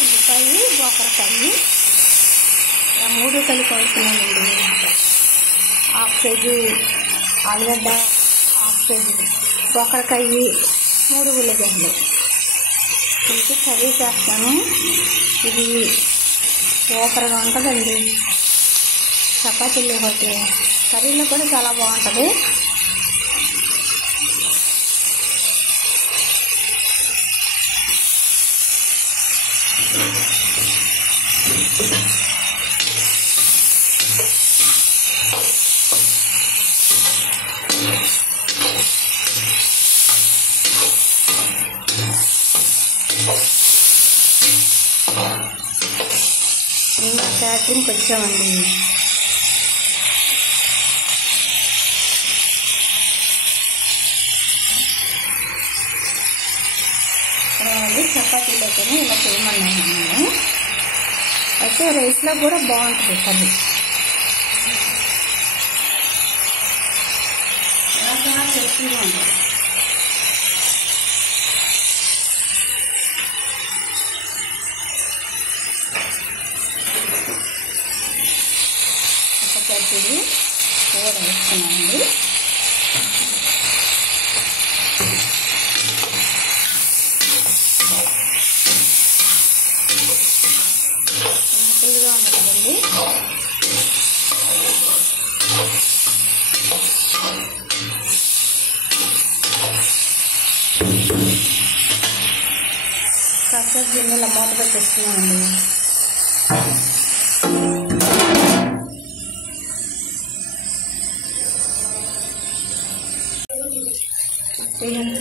ఉల్లిపాయ గోకరకాయ మూడు కలిపి వండుకున్నానండి. హాఫ్ కేజీ ఆలుగడ్డ, హాఫ్ కేజీ గోకరకాయ, 3 ఉల్లిగడ్డలు ఇది కర్రీ చేస్తాను. ఇది సూపర్గా ఉంటుందండి. చపాతీలు ఒకటి కర్రీలో కూడా చాలా బాగుంటుంది. ఇంకా క్యాటరింగ్కి వచ్చామండి. చపాతీలోకి ఇలా చేయమన్నాను. అయితే రైస్లో కూడా బాగుంటుంది కర్రీ. చాలా టేస్టీగా ఉంటుంది. ఇది కూర వేస్తున్నానండి. సింపుల్గా ఉంటుందండి. కాసేపు గిన్నెల మూత పెట్టేస్తున్నామండి.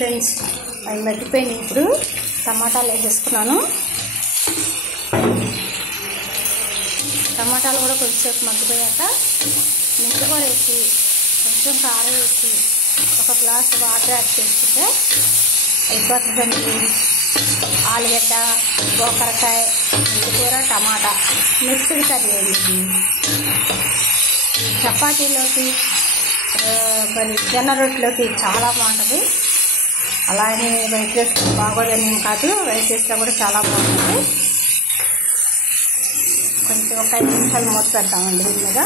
ఫ్రెండ్స్ అవి మట్టిపోయినాయి. ఇప్పుడు టమాటాలు వేసేసుకున్నాను. టమాటాలు కూడా కొంచెంసేపు మగ్గిపోయాక మెంతి కూడా వేసి కొంచెం కారం వేసి 1 గ్లాసు వాటర్ యాడ్ చేసుకుంటే అయిపోతుందండి. ఆలుగడ్డ, గోకరకాయ, మెంతికూర, టమాటా మిక్స్డ్ కర్రీ అండి. చపాతీలోకి మరి జొన్న రొట్టెలోకి చాలా బాగుంటుంది. అలాగే వైట్ రైస్ బాగోదని కాదు, వైట్ రైస్లో కూడా చాలా బాగుంటుంది. కొంచెం ఒక 5 నిమిషాలు మూత పెడతామండి దీని మీద.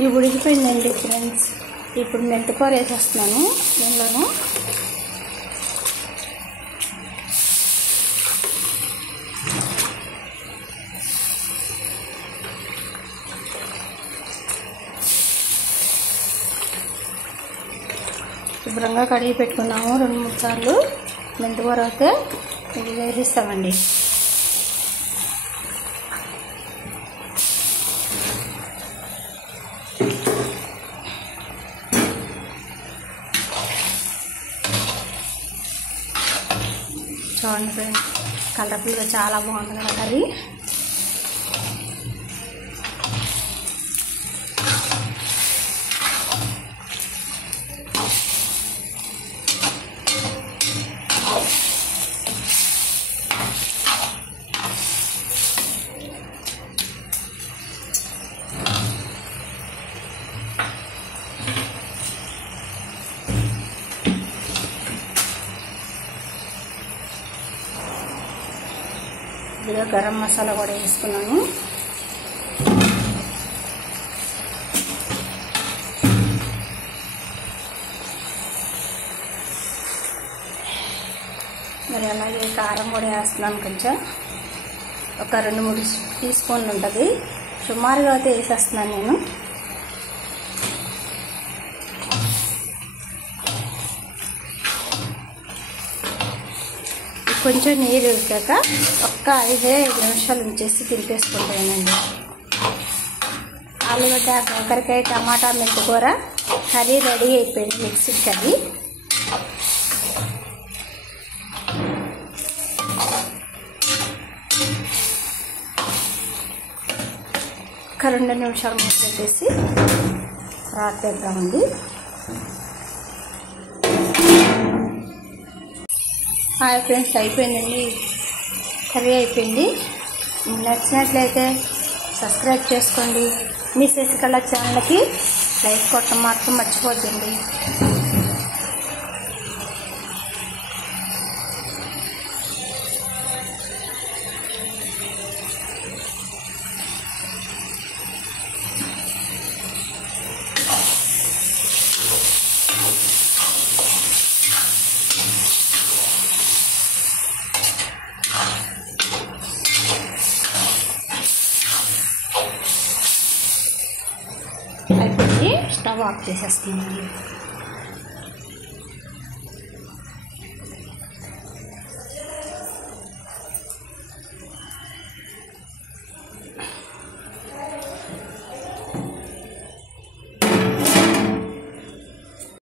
ఇవి ఉడికిపోయిందండి ఫ్రెండ్స్. ఇప్పుడు మెంతికూర వేసేస్తున్నాను దీనిలోను. శుభ్రంగా కడిగి పెట్టుకున్నాము 2-3 సార్లు. మెంతికూర అయితే ఇది వేసిస్తామండి. చూడండి ఫ్రెండ్స్, కలర్ఫుల్గా చాలా బాగుంటుంది కదా కర్రీ. ఇదిగా గరం మసాలా కూడా వేసుకున్నాను. మరి అలాగే కారం కూడా వేస్తున్నాను. కొంచెం ఒక 2-3 టీ స్పూన్లు ఉంటుంది. సుమారుగా అయితే వేసేస్తున్నాను నేను. కొంచెం నీరు వేసాక ఒక్క 5 నిమిషాలు ఉంచేసి తింపేసుకుంటానండి. ఆలుగడ్డ, గోకరకాయ, టమాటా, మెంతికూర కర్రీ రెడీ అయిపోయింది. Mixed curry. ఒక 2 నిమిషాలు మూత పెట్టేసి రాటేద్దామండి. హాయ్ ఫ్రెండ్స్, అయిపోయిందండి. కర్రీ అయిపోయింది. నచ్చినట్లయితే సబ్స్క్రైబ్ చేసుకోండి. మీ శశికళ ఛానల్కి లైక్ కొట్టడం మాత్రం మర్చిపోద్దండి. అయిపోయి స్టవ్ ఆఫ్ చేసేస్తున్నాను.